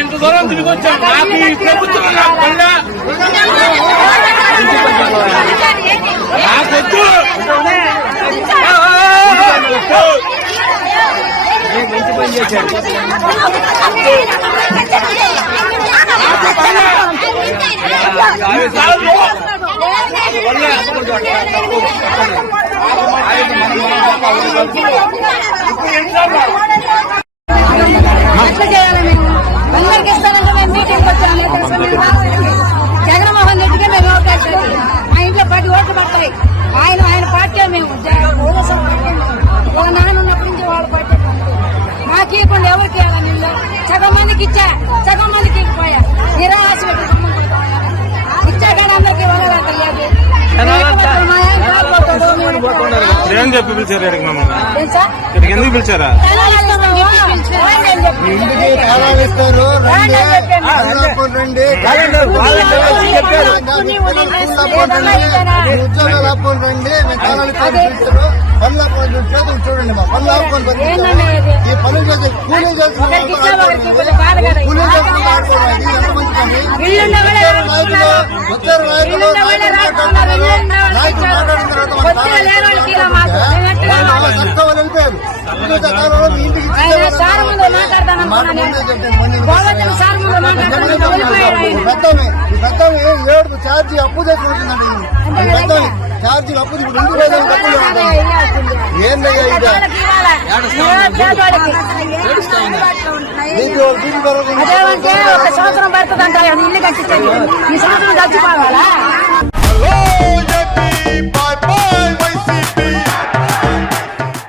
ఎంత దూరం తిరిగి వచ్చాను. నాకు ఈ ప్రభుత్వం నాకొద్దు. మంచి పని చేశాడు. ఎట్లా చేయాలి? మేము అందరికి ఇస్తానంటే మేము మీటింగ్ వచ్చాము. జగన్మోహన్ రెడ్డికి మేము అవకాశం. మా ఇంట్లో 10 ఓట్లు పడతాయి. ఆయన పార్టీ మేము నాన్న ఉన్నప్పటి నుంచి వాళ్ళ పార్టీ మాకు ఇవ్వకుండా ఎవరికి ఇవ్వాలి? సగం మందికి ఇచ్చా, సగం మందికి ఇవ్వకపోయా. నిరాశ ఇచ్చా కానీ అందరికి ఇవ్వాలి. ఏం చెప్పి పిలిచారు ఇక్కడికి? ఎందుకు పిలిచారా? ఇంటికి తాళాలు ఇస్తారు, రండి ఉద్యోగాలు ఆపుకొని రండి, మేము తాళాలు పిలుస్తారు. పనులు ఆపుకొని చేతులు చూడండి. మా పనులు ఆపుకొని ఈ పనులు చేసి కూలీ చేసుకుంటూ ఆడుకోవడానికి ఎంతమంది పని వచ్చారు నాయకులు. నాయకులు మాట్లాడిన తర్వాత వెళ్ళిపోయారు. ఇంటికి పెద్దమే ఏడు ఛార్జీ అప్పు చేసుకుంటుందండి. పెద్దమే ఛార్జీలు అప్పు ఇప్పుడు 2 వేల డబ్బులు ఏందయ్యా ఇది? ఒక సంవత్సరం పడుతుందంట ఇల్లు కట్టించండి. ఈ సంవత్సరం చచ్చిపోవాలా?